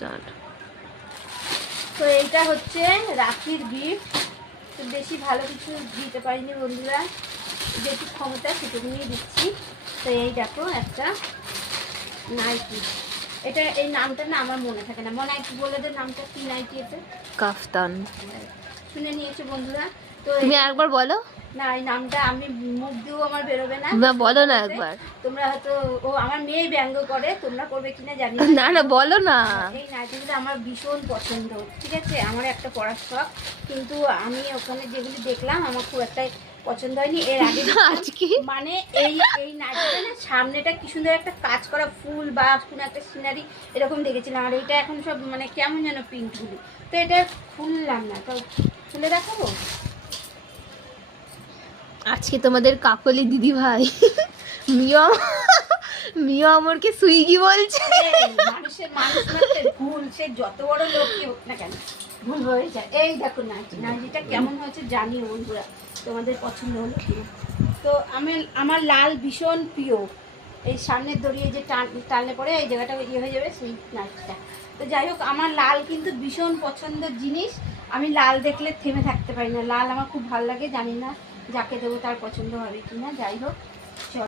Start. তো এইটা হচ্ছে রাখির গিফট। তো বেশি ভালো কিছু দিতে পারিনি বন্ধুরা, যেটুকু ক্ষমতা সেটুকুনিই দিচ্ছি। তো এই দেখো একটা নাইটি, এটা এই নামটা না আমার মনে থাকে না, মনে একটু বলে দে নামটা কি নাইটি এটা। কাফতান। শুনে নিয়েছো বন্ধুরা? তো তুমি একবার বলো না, এই নামটা আমি মুখ দিয়েও আমার বেরোবে না, না, বলো না একবার। তোমরা হয়তো, ও আমার মেয়ে ব্যঙ্গ করে, তোমরা করবে কিনা জানি না না বলো না। এই নাইটিগুলো আমার ভীষণ পছন্দ, ঠিক আছে? আমার একটা পড়ার শখ, কিন্তু আমি ওখানে যেগুলি দেখলাম আমার খুব একটা পছন্দ হয়নি। এর আগে আজকে মানে এই এই নাইটিটা না সামনেটা কি সুন্দর একটা কাজ করা ফুল বা কোনো একটা সিনারি এরকম দেখেছিলাম, আর এইটা এখন সব মানে কেমন যেন প্রিন্টগুলি। তো এটা খুললাম না, তো খুলে দেখাবো। আজকে তোমাদের কাকলি দিদি ভাই মিয়া মিয়া আমরকে সুইগি বলছে। মানুষ মাত্রের ভুল, সে যত বড় লোকই হোক না কেন ভুল হয়ে যায়। এই দেখো নাইটিটা কেমন হয়েছে জানিও বন্ধুরা, তোমাদের পছন্দ হলো কিনা। তো আমার লাল ভীষণ প্রিয়, এই সামনের দড়িয়ে যে টানলে পরে এই জায়গাটা ইয়ে হয়ে যাবে সেই নাইটিটা। তো যাই হোক, আমার লাল কিন্তু ভীষণ পছন্দের জিনিস, আমি লাল দেখলে থেমে থাকতে পারি না, লাল আমার খুব ভালো লাগে, জানি না যাকে দেবো তার পছন্দ হবে কিনা। যাই হোক।